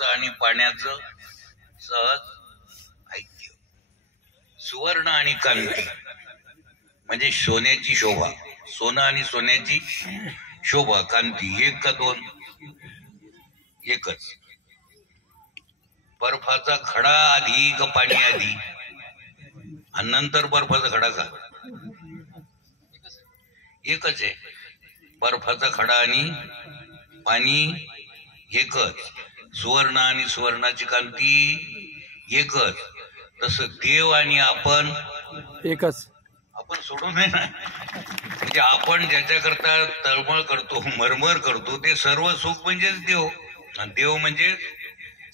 बर्फाचं आणि पाण्याचं सहज ऐक्य. सुवर्ण आणि कांती म्हणजे सोन्याची शोभा, सोनं आणि सोन्याची शोभा, कांती. एक का दोन? एकच. बर्फाचा खडा आधी का पाणी आधी, आणि नंतर बर्फाचा खडा का? एकच आहे. बर्फाचा खडा आणि पाणी एकच. सुवर्ण आणि सुवर्णाची कांती एकच. तसं देव आणि आपण एकच. आपण सोडू नये ना. म्हणजे आपण ज्याच्याकरता तळमळ करतो, मरमर करतो, ते सर्व सुख म्हणजेच देव, आणि देव म्हणजे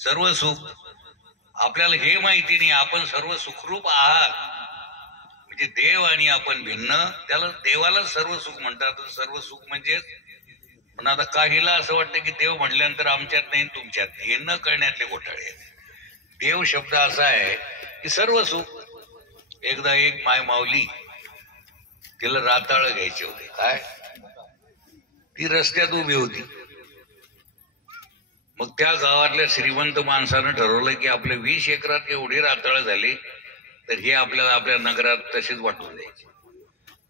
सर्व सुख. आपल्याला हे माहिती नाही आपण सर्व सुखरूप आहात. म्हणजे देव आणि आपण भिन्न, त्याला देवाला सर्व सुख म्हणतात. सर्व सुख म्हणजे, पण आता काहीला असं वाटतं की देव म्हटल्यानंतर आमच्यात नाही तुमच्यात नाही, हे न कळण्यातले घोटाळे आहेत. देव शब्द असा आहे की सर्व सुख. एकदा एक माय माऊली, तिला राताळ घ्यायचे होते. काय? ती रस्त्यात उभी होती. मग त्या गावातल्या श्रीमंत माणसानं ठरवलं की आपल्या 20 एकरात एवढी राताळ झाली तर हे आपल्याला आपल्या नगरात तसेच वाटून द्यायचे.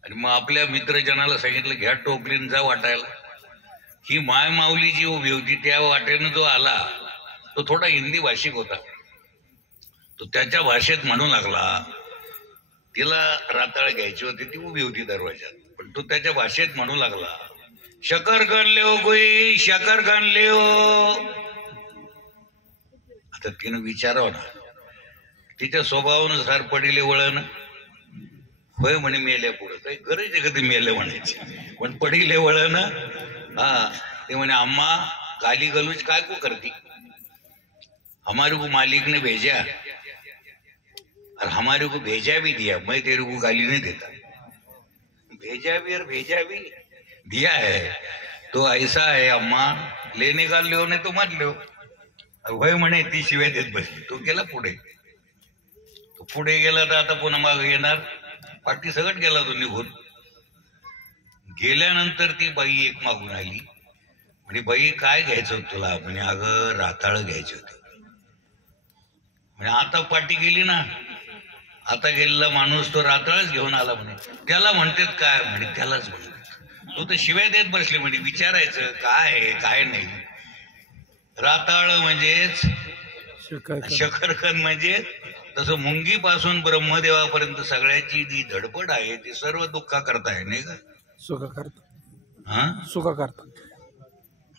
आणि मग आपल्या मित्रजनाला सांगितलं घ्या टोपलीन जा वाटायला. ही माय माऊली जी उभी होती त्या वाटेनं जो आला तो थोडा हिंदी भाषिक होता. तो त्याच्या भाषेत म्हणू लागला. तिला राताळ घ्यायची होती, ती उभी होती दरवाजात, पण तो त्याच्या भाषेत म्हणू लागला, शकर खान लेओ कोई, शकर खान लेओ. आता तिनं विचारावं ना, तिच्या स्वभावानुसार पडिले वळण. होय म्हणे मेल्या पुढे काही गरज आहे का ते मेले म्हणायचे, पण पडिले वळण. हा, ते म्हणे अम्मा गाली गलूज काय को करती, हमारे को मालिक ने भेजा और हमारे को भेजा भी दिया, मैं तेरे को गाली नहीं देता. भेजा भी और भेजा भी दिया है तो ऐसा है अम्मा, लेने का लो नाही तो मत लो. होय म्हणे ती शिवाय देत बसली. तो गेला पुढे. तो पुढे गेला तर आता पुन्हा माग येणार. पाठी सगट गेला तो निघून. गेल्यानंतर ती बाई एक मागून आली. म्हणजे बाई काय घ्यायचं होतं तुला? म्हणे अगं राताळ घ्यायचे होते. म्हणजे आता पाठी गेली ना, आता गेलेला माणूस तो राताळच घेऊन आला. म्हणे त्याला म्हणतात काय? म्हणे त्यालाच म्हणतात. तो तर शिव्या देत बसले. म्हणजे विचारायचं काय आहे काय नाही. राताळ म्हणजेच शकरखंड, म्हणजे तसं मुंगीपासून ब्रह्मदेवापर्यंत सगळ्याची जी धडपड आहे ती सर्व दुःखा करता आहे नाही का? सुख करता. हा, सुख करता.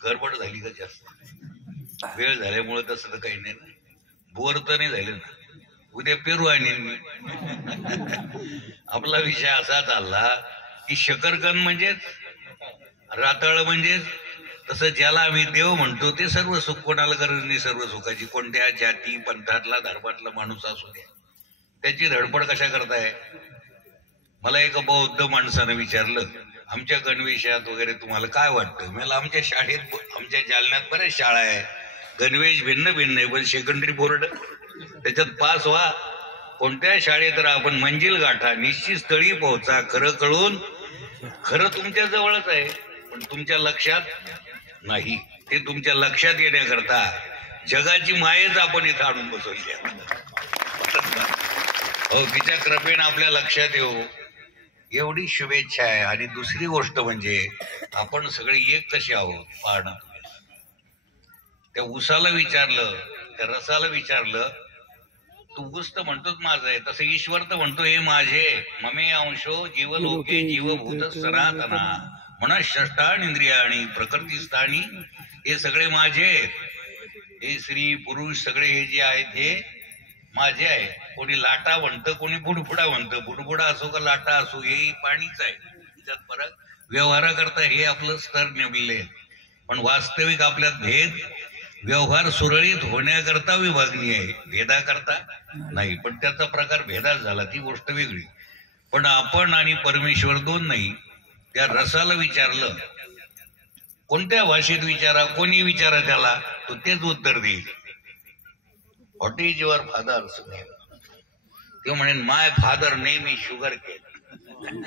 गडबड झाली का जास्त वेळ झाल्यामुळे तसं तर काही नाही ना. बोर तर नाही झाले ना. उद्या पेरू आणि आपला विषय असा चालला की शकरकंद म्हणजेच राताळ म्हणजेच तसं ज्याला आम्ही देव म्हणतो ते सर्व सुख. कोणाला गरज नाही सर्व सुखाची. कोणत्या जाती पंथातला धर्मातला माणूस असू द्या, त्याची धडपड कशा करताय? मला एका बौद्ध माणसानं विचारलं आमच्या गणवेशात वगैरे तुम्हाला काय वाटतं? मला आमच्या शाळेत, आमच्या जालन्यात बऱ्याच शाळा आहे, गणवेश भिन्न भिन्न आहे, पण सेकंडरी बोर्ड त्याच्यात पास व्हा. कोणत्या शाळेत आपण मंजिल गाठा, निश्चित स्थळी पोहोचा. खरं कळून खरं तुमच्या जवळच आहे पण तुमच्या लक्षात नाही. ते तुमच्या लक्षात येण्याकरता जगाची मायेच आपण इथं आणून बसवली आहे. हो, तिच्या कृपेने आपल्या लक्षात येऊ एवढी शुभेच्छा आहे. आणि दुसरी गोष्ट म्हणजे आपण सगळे एक कसे आहोत पाहणं. त्या ऊसाला विचारलं, त्या रसाला विचारलं, तू ऊस तर म्हणतोच माझं आहे, तसं ईश्वर तर म्हणतो हे माझे. ममे अंशो जीवलोके जीवभूत सनातना म्हणा षष्ठान इंद्रियाणी प्रकृतीस्थानी, हे सगळे माझे. हे स्त्री पुरुष सगळे हे जे आहेत हे माझे आहे. कोणी लाटा म्हणतं, कोणी बुडबुडा म्हणतं. बुडबुडा असो का लाटा असो हे पाणीच आहे. त्याच्यात फरक व्यवहाराकरता हे आपलं स्तर निवडले, पण वास्तविक आपल्यात भेद व्यवहार सुरळीत होण्याकरता विभागणी आहे, भेदाकरता नाही. पण त्याचा प्रकार भेदाच झाला ती गोष्ट वेगळी. पण आपण आणि परमेश्वर दोन नाही. त्या रसाला विचारलं, कोणत्या भाषेत विचारा, कोणी विचारा त्याला, तो तेच उत्तर देईल. What is your father? ते म्हणेन my father name is sugar cane.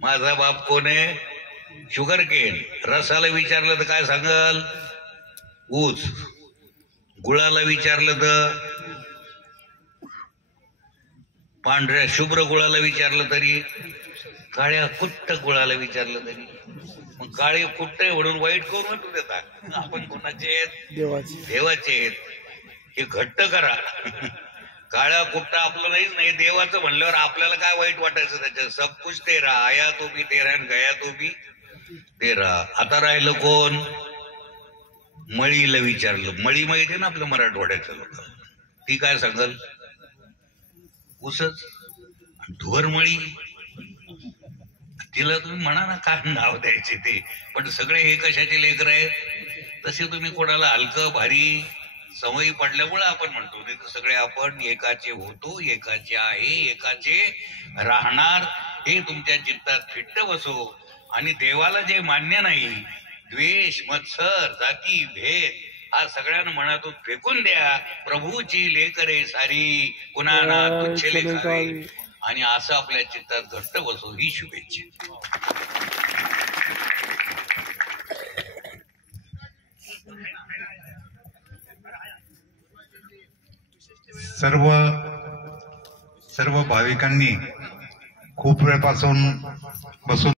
माझा बाप कोण आहे? Sugar cane. रसाला विचारलं तर काय सांगल? ऊस. गुळाला विचारलं तर पांढऱ्या शुभ्र गुळाला विचारलं तरी, काळ्या कुट्ट गुळाला विचारलं तरी, मग काळे कुट्ट म्हणून वाईट करून वाटू देतात. आपण कोणाचे आहेत? देवाची. देवाचे आहेत. हे घट्ट करा. काळा कुट्टा आपलं नाहीच नाही, देवाचं म्हणल्यावर आपल्याला काय वाईट वाटायचं त्याच्यात? सब कुछ तेरा, आया तो भी तेरा, गया तो भी तेरा. आता राहिलं कोण? मळीला विचारलं. मळी माहिती ना आपल्या मराठवाड्याच्या लोक, ती काय सांगल? उसच. धुवरमळी, तिला तुम्ही म्हणा ना काय नाव द्यायचे ते, पण सगळे हे कशाचे लेकर आहेत? तसे तुम्ही कोणाला हलकं भारी सवयी पडल्यामुळे आपण म्हणतो, नाही तर सगळे आपण एकाचे होतो, एकाचे आहे, एकाचे राहणार. हे तुमच्या चित्तात फिट्ट बसो. आणि देवाला जे मान्य नाही, द्वेष, मत्सर, जाती, भेद, हा सगळ्यांना मनातून फेकून द्या. प्रभूची लेकरे सारी, कुणा ना तुच्छे लेखावे. आणि असं आपल्या चित्तात घट्ट बसो, ही शुभेच्छा. सर्व भाविकांनी खूप वेळपासून बसून